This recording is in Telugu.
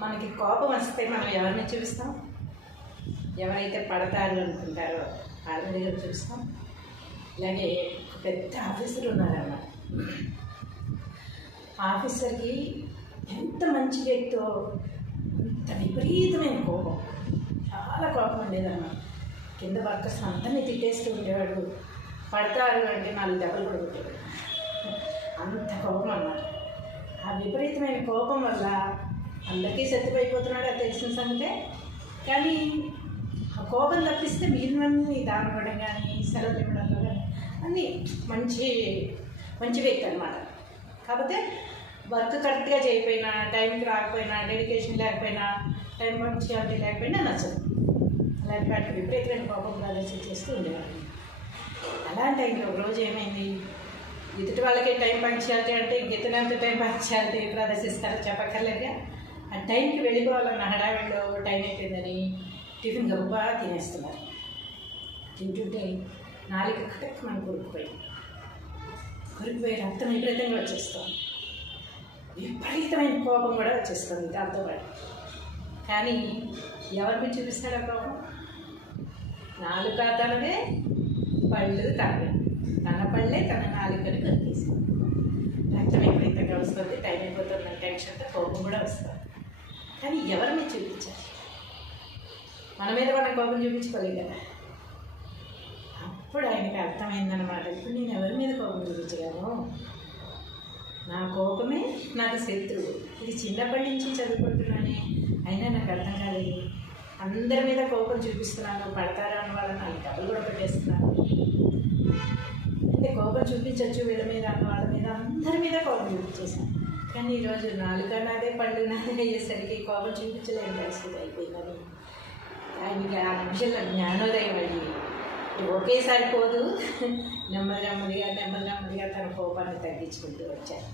మనకి కోపం వస్తే మనం ఎవరిని చూపిస్తాం? ఎవరైతే పడతారు అనుకుంటారో వాళ్ళ దగ్గర చూస్తాం. ఇలాగే పెద్ద ఆఫీసర్ ఉన్నారన్నమాట. ఆఫీసర్కి ఎంత మంచి వ్యక్తో అంత విపరీతమైన కోపం, చాలా కోపం ఉండేదన్నమాట. కింద వర్కర్స్ అందరినీ తిట్టేస్తూ ఉండేవాడు. పడతారు అంటే 4 దెబ్బలు కూడా కొట్టేవాడు. అంత కోపం అన్నమాట. ఆ విపరీతమైన కోపం వల్ల అందరికీ సత్తుపైపోతున్నాడు, అది తెలిసిన సంగతే. కానీ ఆ కోపం తప్పిస్తే మిగిలినవన్నీ దానం ఇవ్వడం కానీ, సెలవులు ఇవ్వడంలో కానీ అన్నీ మంచి మంచి వ్యక్తి అనమాట. కాకపోతే వర్క్ కరెక్ట్గా చేయకపోయినా, టైంకి రాకపోయినా, డెడికేషన్ లేకపోయినా, టైం పంక్చువాలిటీ లేకపోయినా నచ్చదు. అలాంటి వాటికి విపరీతమైన కోపం ప్రదర్శన చేస్తూ ఉండేవాడు. అలాంటి టైంలో ఒకరోజు ఏమైంది, ఎదుటి వాళ్ళకి టైం పంక్చువాలిటీ అంటే ఇతనంత టైం పంక్చువాలిటీ ప్రదర్శిస్తారో చెప్పక్కర్లేదుగా. ఆ టైంకి వెళ్ళిపోవాలన్న హడావిడిలో టైం అయిపోయిందని టిఫిన్ గొప్ప తినేస్తున్నారు. తింటుంటే నాలుక కటక్ మనం కొరుకుపోయి రక్తం విపరీతంగా వచ్చేస్తాం. విపరీతమైన కోపం కూడా వచ్చేస్తుంది దాంతోపాటు. కానీ ఎవరిని చూపిస్తాడు ఆ కోపం? నాలుక తనదే, పళ్ళు తనవే. తన పళ్ళే తన నాలుకని కొరికేసింది. రక్తం విపరీతంగా వస్తుంది, టైం అయిపోతుందని టెన్షన్తో కోపం కూడా వస్తుంది. కానీ ఎవరిని చూపించాలి? మన మీద మనం కోపం చూపించుకోలేదు కదా. అప్పుడు ఆయనకి అర్థమైందనమాట, ఇప్పుడు నేను ఎవరి మీద కోపం చూపించగలను? నా కోపమే నాకు శత్రువు. ఇది చిన్నప్పటి నుంచి చదువుకుంటున్నానే, అయినా నాకు అర్థం కాలేదు. అందరి మీద కోపం చూపిస్తున్నాను, పడతారా అని వాళ్ళని 4 దెబ్బలు కూడా పెట్టేస్తున్నాను. అంటే కోపం చూపించవచ్చు వీళ్ళ మీద, అన్న వాళ్ళ మీద, అందరి మీద కోపం చూపించేశాను. కానీ ఈరోజు నాలుక నాదే, పళ్ళు నాదే అయ్యేసరికి కోపం చూపించలేని పరిస్థితి అయిపోయిందని ఆయనకి ఆ నిమిషంలో జ్ఞానోదయం అయ్యి ఒకేసారి పోదు, నెమ్మదిగా తన కోపాన్ని తగ్గించుకుంటూ వచ్చారు.